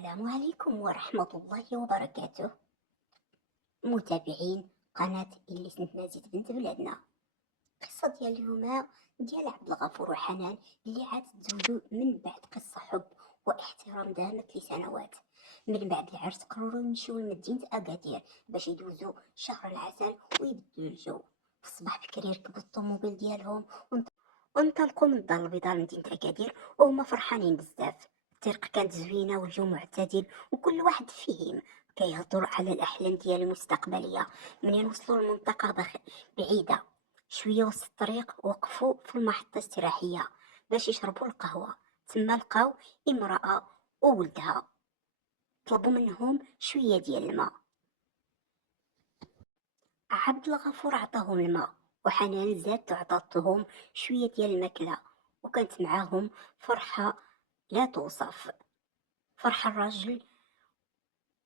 السلام عليكم ورحمة الله وبركاته. متابعين قناة اللي سنتنا زيد بنت بلادنا. القصة ديال اليوم ديال عبد الغفور وحنان اللي عاد تزوجوا من بعد قصة حب واحترام دامت لسنوات. من بعد العرس قرروا يمشيو لمدينة أكادير باش يدوزوا شهر العسل ويبدلوا الجو. في الصباح بكري ركبوا الطوموبيل ديالهم وانطلقوا من الدار البيضاء لمدينة أكادير وهما فرحانين بزاف. الطريق كانت زوينة والجو معتدل وكل واحد فيهم كيهضر على الأحلام ديال المستقبلية. منين وصلوا لمنطقة بعيدة شوية وسط الطريق وقفوا في المحطة استراحية باش يشربوا القهوة. تما لقاو امرأة وولدها، طلبوا منهم شوية ديال الماء. عبد الغفور عطاهم الماء وحنان زادت وعطاتهم شوية ديال الماكلة، وكانت معاهم فرحة لا توصف. فرح الراجل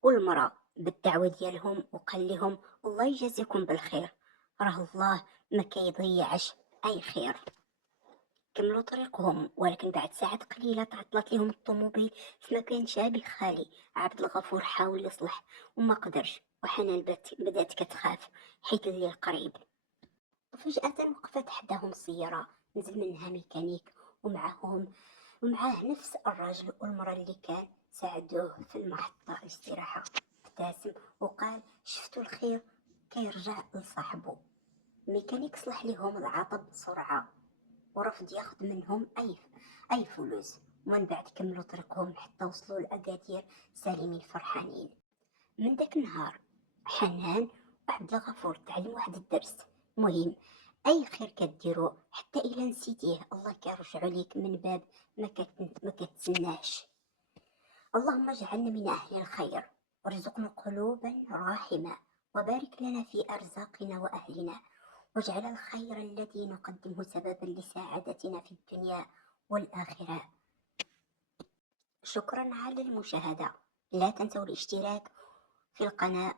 والمرأة بالدعوة ديالهم وقال لهم الله يجازيكم بالخير، راه الله ما كيضيعش أي خير. كملوا طريقهم، ولكن بعد ساعات قليلة تعطلت لهم الطوموبيل في مكان شابه خالي. عبد الغفور حاول يصلح وما قدرش، وحنان بدات كتخاف حيت الليل قريب. وفجأة وقفت حداهم سيارة نزل منها ميكانيك ومعاه نفس الراجل والمرأة اللي كان ساعدوه في المحطة الاستراحة. ابتسم وقال شفتوا الخير كيرجع لصاحبه. الميكانيك صلح لهم العطب بسرعة ورفض ياخد منهم أي فلوس. ومن بعد كملوا طريقهم حتى وصلوا لأكادير سالمين فرحانين. من داك النهار حنان وعبد الغفور تعلم واحد الدرس مهم: أي خير كديرو حتى إلا نسيتيه الله كيرجعو ليك من باب ما كتسناش. اللهم اجعلنا من أهل الخير وارزقنا قلوبا راحمة وبارك لنا في أرزاقنا وأهلنا، واجعل الخير الذي نقدمه سببا لسعادتنا في الدنيا والآخرة. شكرا على المشاهدة، لا تنسوا الاشتراك في القناة